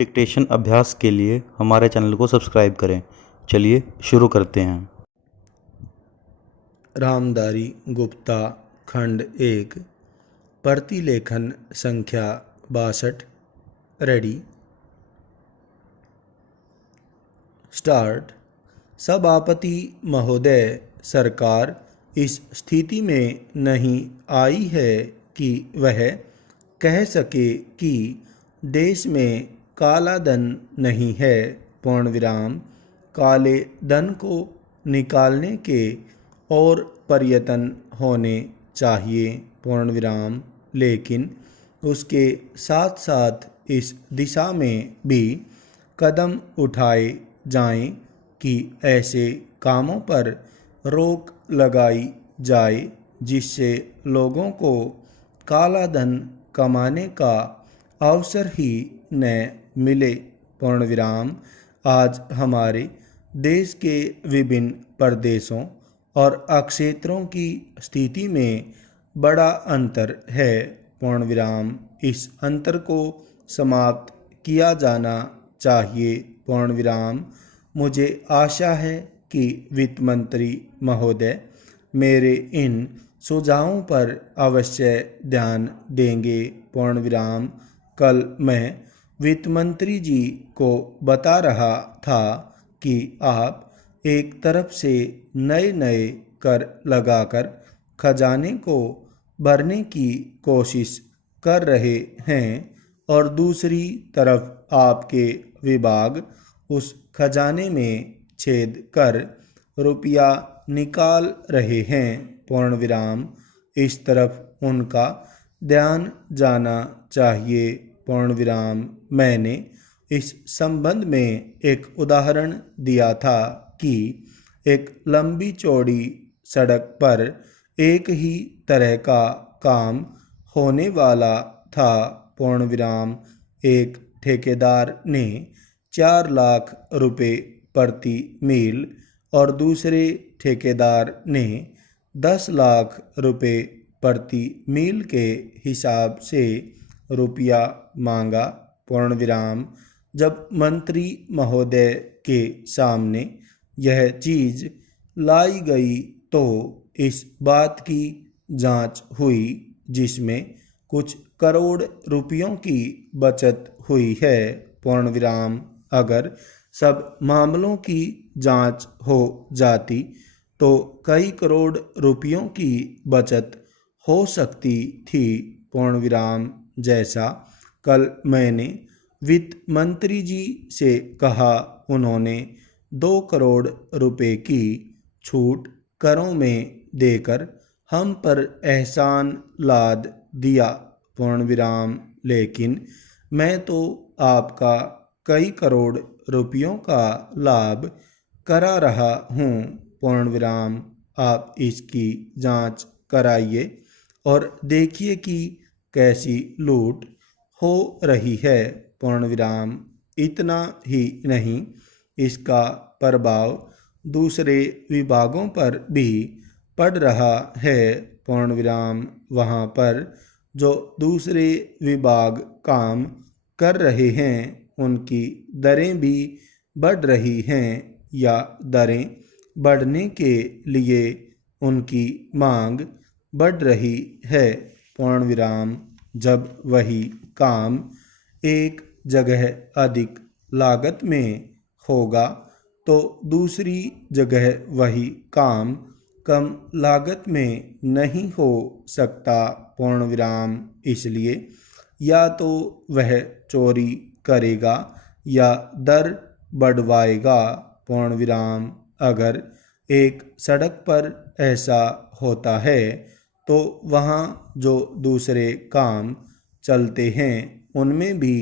Dictation अभ्यास के लिए हमारे चैनल को सब्सक्राइब करें। चलिए शुरू करते हैं। रामधारी गुप्ता खंड 1 प्रतिलेखन संख्या 62। Ready start. सभापति महोदय, सरकार इस स्थिति में नहीं आई है कि वह कह सके कि देश में काला धन नहीं है। पूर्ण विराम। काले धन को निकालने के और प्रयत्न होने चाहिए। पूर्ण विराम। लेकिन उसके साथ साथ इस दिशा में भी कदम उठाए जाएं कि ऐसे कामों पर रोक लगाई जाए जिससे लोगों को काला धन कमाने का अवसर ही न मिले। पूर्ण विराम। आज हमारे देश के विभिन्न प्रदेशों और क्षेत्रों की स्थिति में बड़ा अंतर है। पूर्ण विराम। इस अंतर को समाप्त किया जाना चाहिए। पूर्ण विराम। मुझे आशा है कि वित्त मंत्री महोदय मेरे इन सुझावों पर अवश्य ध्यान देंगे। पूर्ण विराम। कल मैं वित्त मंत्री जी को बता रहा था कि आप एक तरफ से नए नए कर लगाकर खजाने को भरने की कोशिश कर रहे हैं और दूसरी तरफ आपके विभाग उस खजाने में छेद कर रुपया निकाल रहे हैं। पूर्ण विराम। इस तरफ उनका ध्यान जाना चाहिए। पूर्ण विराम। मैंने इस संबंध में एक उदाहरण दिया था कि एक लंबी चौड़ी सड़क पर एक ही तरह का काम होने वाला था। पूर्ण विराम। एक ठेकेदार ने 4 लाख रुपए प्रति मील और दूसरे ठेकेदार ने 10 लाख रुपए प्रति मील के हिसाब से रुपया मांगा। पूर्ण विराम। जब मंत्री महोदय के सामने यह चीज़ लाई गई तो इस बात की जांच हुई जिसमें कुछ करोड़ रुपयों की बचत हुई है। पूर्ण विराम। अगर सब मामलों की जांच हो जाती तो कई करोड़ रुपयों की बचत हो सकती थी। पूर्ण विराम। जैसा कल मैंने वित्त मंत्री जी से कहा, उन्होंने 2 करोड़ रुपए की छूट करों में देकर हम पर एहसान लाद दिया। पूर्ण विराम। लेकिन मैं तो आपका कई करोड़ रुपयों का लाभ करा रहा हूँ। पूर्ण विराम। आप इसकी जांच कराइए और देखिए कि कैसी लूट हो रही है। पूर्ण विराम। इतना ही नहीं, इसका प्रभाव दूसरे विभागों पर भी पड़ रहा है। पूर्ण विराम। वहाँ पर जो दूसरे विभाग काम कर रहे हैं उनकी दरें भी बढ़ रही हैं या दरें बढ़ने के लिए उनकी मांग बढ़ रही है। पूर्ण विराम। जब वही काम एक जगह अधिक लागत में होगा तो दूसरी जगह वही काम कम लागत में नहीं हो सकता। पूर्ण विराम। इसलिए या तो वह चोरी करेगा या दर बढ़वाएगा। पूर्ण विराम। अगर एक सड़क पर ऐसा होता है तो वहाँ जो दूसरे काम चलते हैं उनमें भी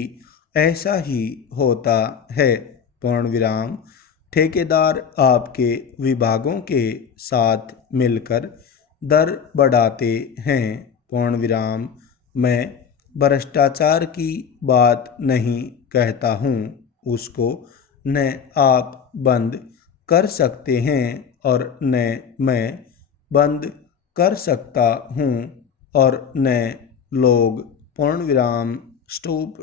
ऐसा ही होता है। पूर्ण विराम। ठेकेदार आपके विभागों के साथ मिलकर दर बढ़ाते हैं। पूर्ण विराम। मैं भ्रष्टाचार की बात नहीं कहता हूँ, उसको न आप बंद कर सकते हैं और न मैं बंद कर सकता हूँ और न लोग। पूर्ण विराम। स्टॉप।